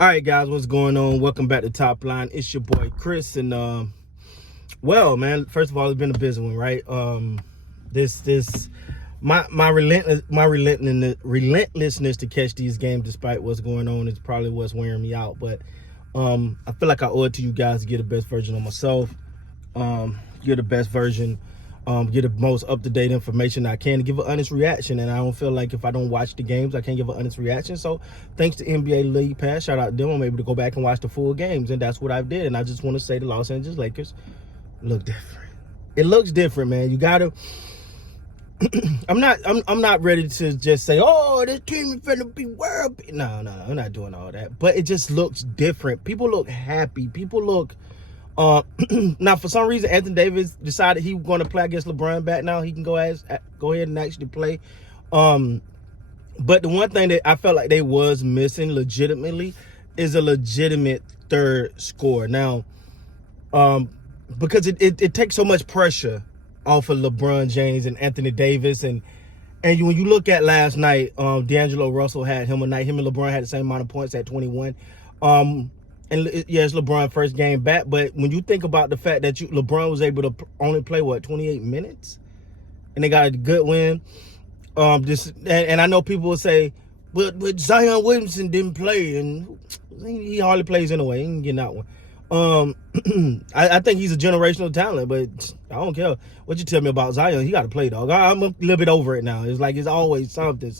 All right, guys, what's going on? Welcome back to Top Line. It's your boy Chris, and well, man, first of all, it's been a busy one, right? My relentlessness to catch these games, despite what's going on, is probably what's wearing me out. But I feel like I owe it to you guys to get the best version of myself. Get the best version. Get the most up-to-date information I can to give an honest reaction. And I don't feel like if I don't watch the games, I can't give an honest reaction. So thanks to NBA League Pass, shout out to them, I'm able to go back and watch the full games. And that's what I did. And I just want to say the Los Angeles Lakers look different. It looks different, man. You got to... I'm not ready to just say, oh, this team is finna be world. No, I'm not doing all that. But it just looks different. People look happy. People look... now, for some reason, Anthony Davis decided he was going to play against LeBron back now. He can go ahead and actually play. But the one thing that I felt like they was missing legitimately is a legitimate third scorer. Now, because it takes so much pressure off of LeBron James and Anthony Davis. And when you look at last night, D'Angelo Russell had him a night. Him and LeBron had the same amount of points at 21. And yeah, it's LeBron's first game back, but when you think about the fact that LeBron was able to only play 28 minutes, and they got a good win. And I know people will say, but Zion Williamson didn't play, and he hardly plays anyway. He ain't getting that one. I think he's a generational talent, but I don't care what you tell me about Zion. He got to play, dog. I'm a little bit over it now. It's like it's always something.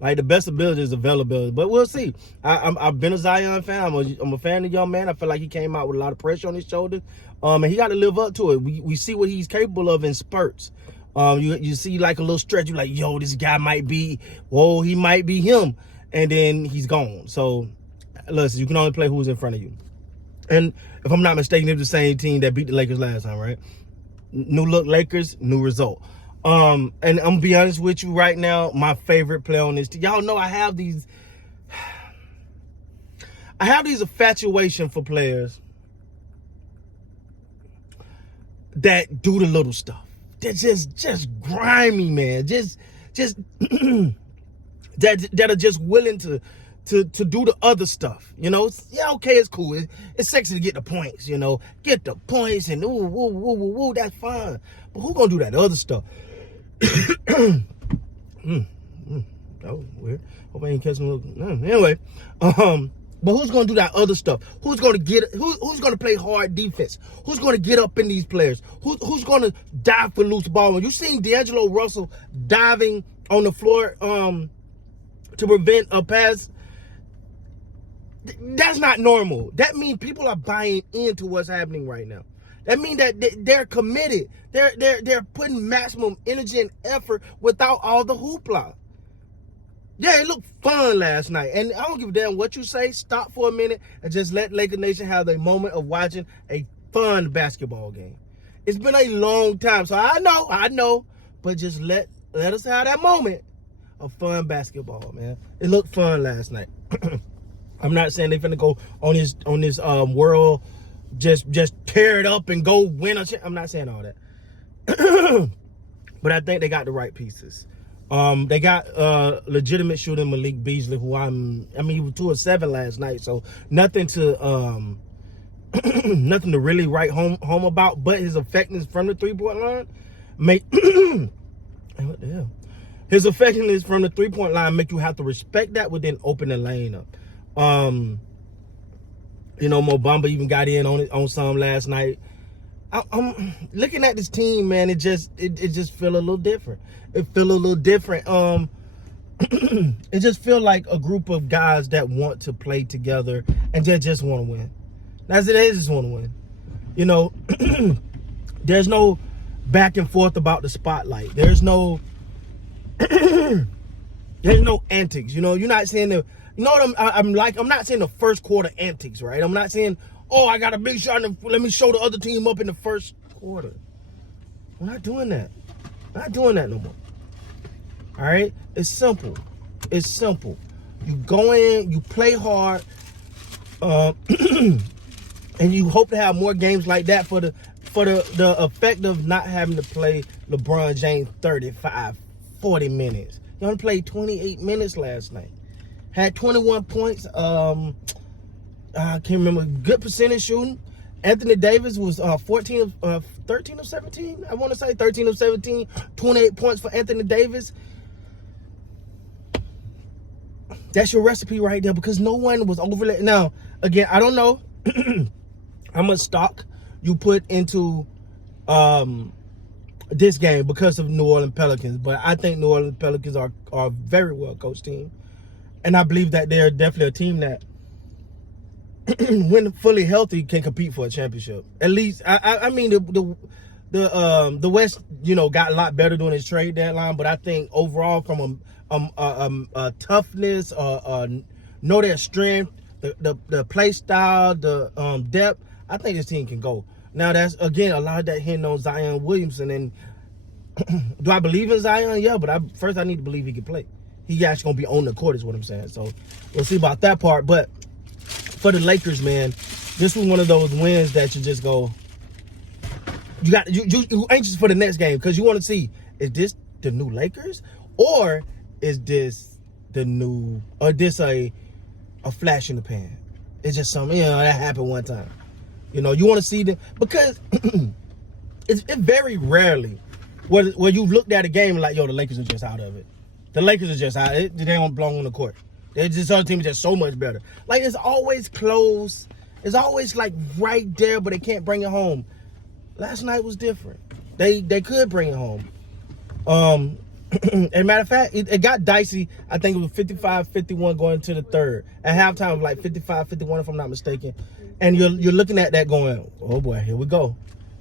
Like the best ability is availability, but we'll see. I've been a Zion fan. I'm a fan of the young man. I feel like he came out with a lot of pressure on his shoulders, and he got to live up to it. We see what he's capable of in spurts. You see like a little stretch. You're like, yo, this guy might be. Whoa, he might be him, and then he's gone. So listen, you can only play who's in front of you. And if I'm not mistaken, it was the same team that beat the Lakers last time, right? New look Lakers, new result. And I'm gonna be honest with you right now, my favorite player on this team. Y'all know I have these infatuation for players that do the little stuff. They're just grimy, man. Just that are just willing to do the other stuff, you know. Yeah, okay, it's cool. It's sexy to get the points, you know. Get the points and woo, that's fine. But who gonna do that other stuff? That was weird. Hope I ain't catching a little. Anyway, but who's gonna do that other stuff? Who's gonna who's gonna play hard defense? Who's gonna get up in these players? Who's gonna dive for loose ball? When you seen D'Angelo Russell diving on the floor to prevent a pass, that's not normal. That means people are buying into what's happening right now. That means that they're committed. They're putting maximum energy and effort without all the hoopla. Yeah, it looked fun last night. And I don't give a damn what you say. Stop for a minute and just let Laker Nation have the moment of watching a fun basketball game. It's been a long time, so I know, but just let us have that moment of fun basketball, man. It looked fun last night. I'm not saying they're finna go on this world, just tear it up and go win a shit. I'm not saying all that. But I think they got the right pieces. They got legitimate shooting Malik Beasley, who he was 2 of 7 last night, so nothing to really write home about. But his effectiveness from the 3-point line what the hell? His effectiveness from the 3-point line make you have to respect that, but then open the lane up. You know, Mo Bamba even got in on some last night. I'm looking at this team, man. It just feel a little different. It feel a little different. It just feel like a group of guys that want to play together and just want to win. That's it. They just want to win. You know, there's no back and forth about the spotlight. There's no antics. You know, you're not saying the. You know what I'm like? I'm not saying the first quarter antics, right? I'm not saying, oh, I got a big shot and let me show the other team up in the first quarter. We're not doing that. We're not doing that no more. All right? It's simple. It's simple. You go in, you play hard, and you hope to have more games like that for the effect of not having to play LeBron James 35, 40 minutes. You only played 28 minutes last night. had 21 points. I can't remember. Good percentage shooting. Anthony Davis was 13 of 17. I want to say 13 of 17. 28 points for Anthony Davis. That's your recipe right there, because no one was overlaid. Now, again, I don't know how much stock you put into this game because of New Orleans Pelicans, but I think New Orleans Pelicans are a very well coached team, and I believe that they're definitely a team that, when fully healthy, can compete for a championship. At least, I mean, the West, got a lot better during this trade deadline, but I think overall, from a toughness, know their strength, the play style, the depth, I think this team can go. Now, that's, again, a lot of that hitting on Zion Williamson. And do I believe in Zion? Yeah, but first I need to believe he can play. He actually going to be on the court is what I'm saying. So we'll see about that part. But for the Lakers, man, this was one of those wins that you just go, you anxious for the next game, because you want to see, is this the new Lakers, or is this the new, or this a flash in the pan? It's just something, that happened one time. You want to see them, because it's very rarely where you've looked at a game and like, yo, the Lakers are just out of it. The Lakers are just out. They don't belong on the court. This other team is just so much better. Like, it's always close. It's always like right there, but they can't bring it home. Last night was different. They could bring it home. As a matter of fact, it got dicey. I think it was 55-51 going to the third. At halftime, it was like 55-51, if I'm not mistaken. And you're looking at that going, oh boy, here we go.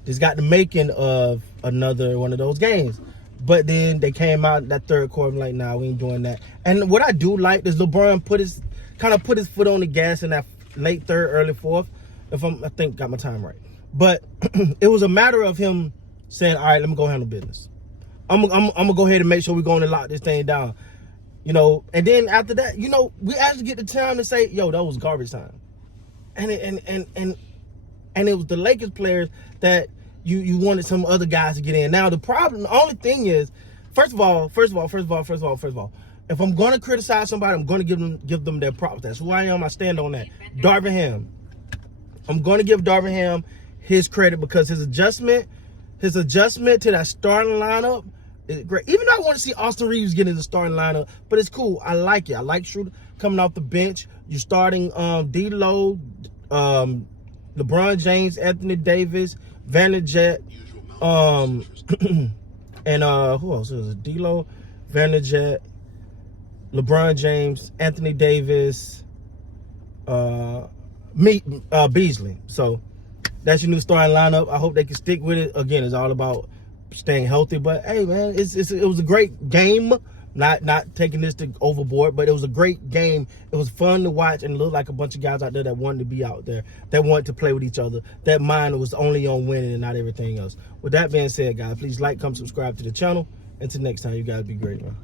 This got the making of another one of those games. But then they came out that third quarter, I'm like, nah, we ain't doing that. And what I do like is LeBron put his foot on the gas in that late third, early fourth. I think got my time right. But it was a matter of him saying, all right, let me go handle business. I'm gonna go ahead and make sure we're going to lock this thing down. And then after that, we actually get the time to say, yo, that was garbage time. And it was the Lakers players that you wanted some other guys to get in. Now the only thing is, first of all, if I'm gonna criticize somebody, I'm gonna give them their props. That's who I am. I stand on that. Darvin Ham. I'm gonna give Darvin Ham his credit, because his adjustment to that starting lineup is great. Even though I want to see Austin Reeves get in the starting lineup, but it's cool. I like it. I like Schroeder coming off the bench. You're starting D'Lo, LeBron James, Anthony Davis, Vanderjet, and who else is it? D'Lo, Vanderjet, LeBron James, Anthony Davis, Beasley. So that's your new starting lineup. I hope they can stick with it. Again, it's all about staying healthy. But hey, man, it was a great game. Not taking this to overboard, but it was a great game. It was fun to watch, and it looked like a bunch of guys out there that wanted to be out there, that wanted to play with each other. That mind was only on winning and not everything else. With that being said, guys, please like, comment, subscribe to the channel. Until next time, you guys be great, man.